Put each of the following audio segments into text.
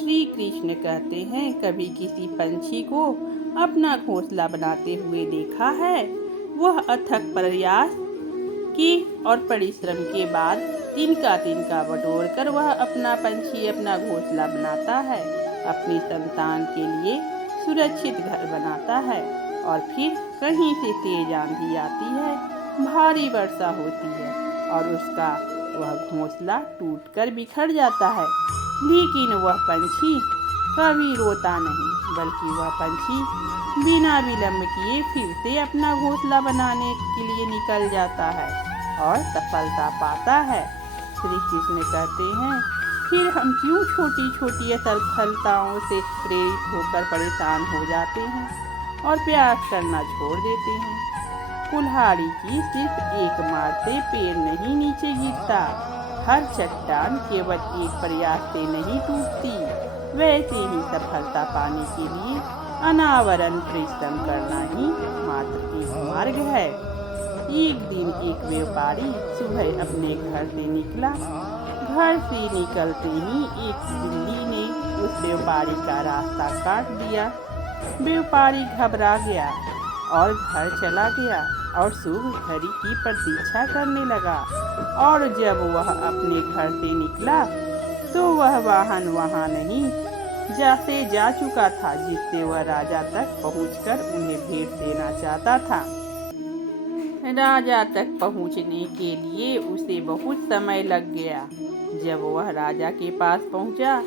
श्री कृष्ण कहते हैं, कभी किसी पंछी को अपना घोंसला बनाते हुए देखा है। वह अथक प्रयास की और परिश्रम के बाद तिनका बटोर कर वह अपना पंछी अपना घोंसला बनाता है, अपनी संतान के लिए सुरक्षित घर बनाता है। और फिर कहीं से तेज आंधी आती है, भारी वर्षा होती है और उसका वह घोंसला टूटकर बिखर जाता है। लेकिन वह पंछी कभी रोता नहीं, बल्कि वह पंछी बिना विलंब किए फिर से अपना घोंसला बनाने के लिए निकल जाता है और सफलता पाता है। श्री कृष्ण कहते हैं, फिर हम क्यों छोटी छोटी असफलताओं से प्रेरित होकर परेशान हो जाते हैं और प्रयास करना छोड़ देते हैं। कुल्हाड़ी की सिर्फ एक मार से पेड़ नहीं नीचे गिरता, हर चट्टान केवल एक प्रयास से नहीं टूटती। वैसे ही सफलता पाने के लिए अनावरण परिश्रम करना ही मात्र एक मार्ग है। एक दिन एक व्यापारी सुबह अपने घर से निकला। घर से निकलते ही एक बिल्ली ने उस व्यापारी का रास्ता काट दिया। व्यापारी घबरा गया और घर चला गया और शुभ घड़ी की प्रतीक्षा करने लगा। और जब वह अपने घर से निकला तो वह वाहन वहां नहीं जा चुका था जिससे वह राजा तक पहुंचकर उन्हें भेंट देना चाहता था। राजा तक पहुंचने के लिए उसे बहुत समय लग गया। जब वह राजा के पास पहुंचा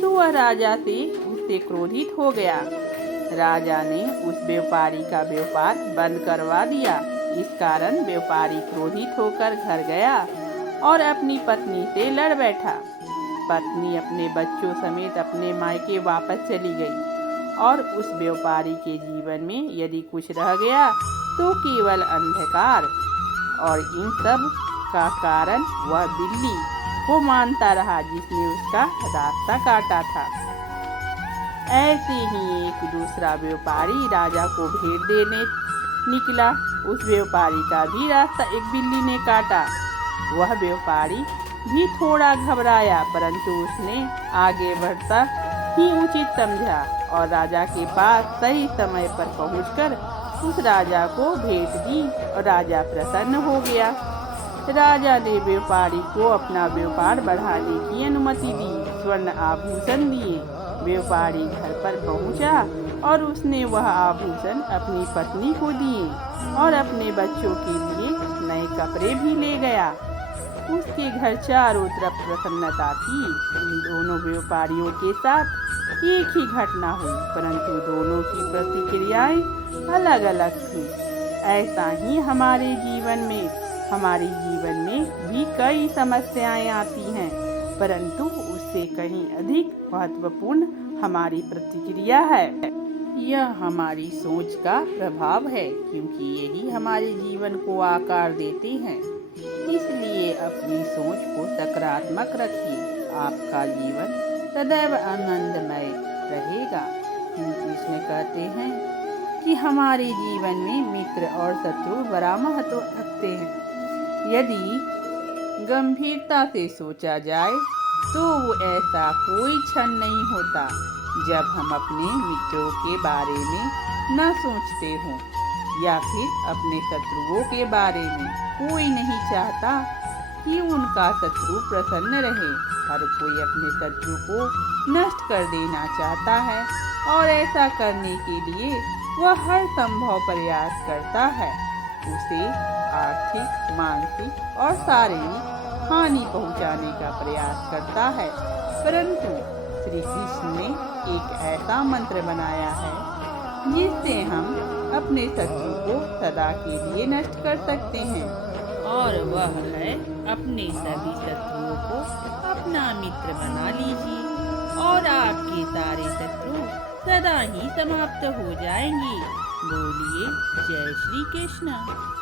तो वह राजा से उससे क्रोधित हो गया। राजा ने उस व्यापारी का व्यापार बंद करवा दिया। इस कारण व्यापारी क्रोधित होकर घर गया और अपनी पत्नी से लड़ बैठा। पत्नी अपने बच्चों समेत अपने मायके वापस चली गई और उस व्यापारी के जीवन में यदि कुछ रह गया तो केवल अंधकार। और इन सब का कारण वह बिल्ली को मानता रहा जिसने उसका रास्ता काटा था। ऐसे ही एक दूसरा व्यापारी राजा को भेंट देने निकला। उस व्यापारी का भी रास्ता एक बिल्ली ने काटा। वह व्यापारी भी थोड़ा घबराया, परंतु उसने आगे बढ़ता ही उचित समझा और राजा के पास सही समय पर पहुंचकर उस राजा को भेंट दी और राजा प्रसन्न हो गया। राजा ने व्यापारी को अपना व्यापार बढ़ाने की अनुमति दी, स्वर्ण आभूषण दिए। व्यापारी घर पर पहुंचा और उसने वह आभूषण अपनी पत्नी को दिए और अपने बच्चों के लिए नए कपड़े भी ले गया। उसके घर चारों तरफ प्रसन्नता थी। इन दोनों व्यापारियों के साथ एक ही घटना हुई, परंतु दोनों की प्रतिक्रियाएं अलग अलग थीं। ऐसा ही हमारे जीवन में भी कई समस्याएं आती हैं, परंतु उससे कहीं अधिक महत्वपूर्ण हमारी प्रतिक्रिया है। यह हमारी सोच का प्रभाव है, क्योंकि यही हमारे जीवन को आकार देते हैं। इसलिए अपनी सोच को सकारात्मक रखिए, आपका जीवन सदैव आनंदमय रहेगा। कृष्ण कहते हैं कि हमारे जीवन में मित्र और शत्रु बड़ा महत्व रखते हैं। यदि गंभीरता से सोचा जाए तो ऐसा कोई क्षण नहीं होता जब हम अपने मित्रों के बारे में न सोचते हों, या फिर अपने शत्रुओं के बारे में। कोई नहीं चाहता कि उनका शत्रु प्रसन्न रहे। हर कोई अपने शत्रु को नष्ट कर देना चाहता है और ऐसा करने के लिए वह हर संभव प्रयास करता है। उसे आर्थिक, मानसिक और शारीरिक हानि पहुंचाने का प्रयास करता है। परंतु श्री कृष्ण ने एक ऐसा मंत्र बनाया है जिससे हम अपने शत्रु को सदा के लिए नष्ट कर सकते हैं, और वह है अपने सभी शत्रुओं को अपना मित्र बना लीजिए और आपके सारे शत्रु सदा ही समाप्त हो जाएंगे। बोलिए जय श्री कृष्ण।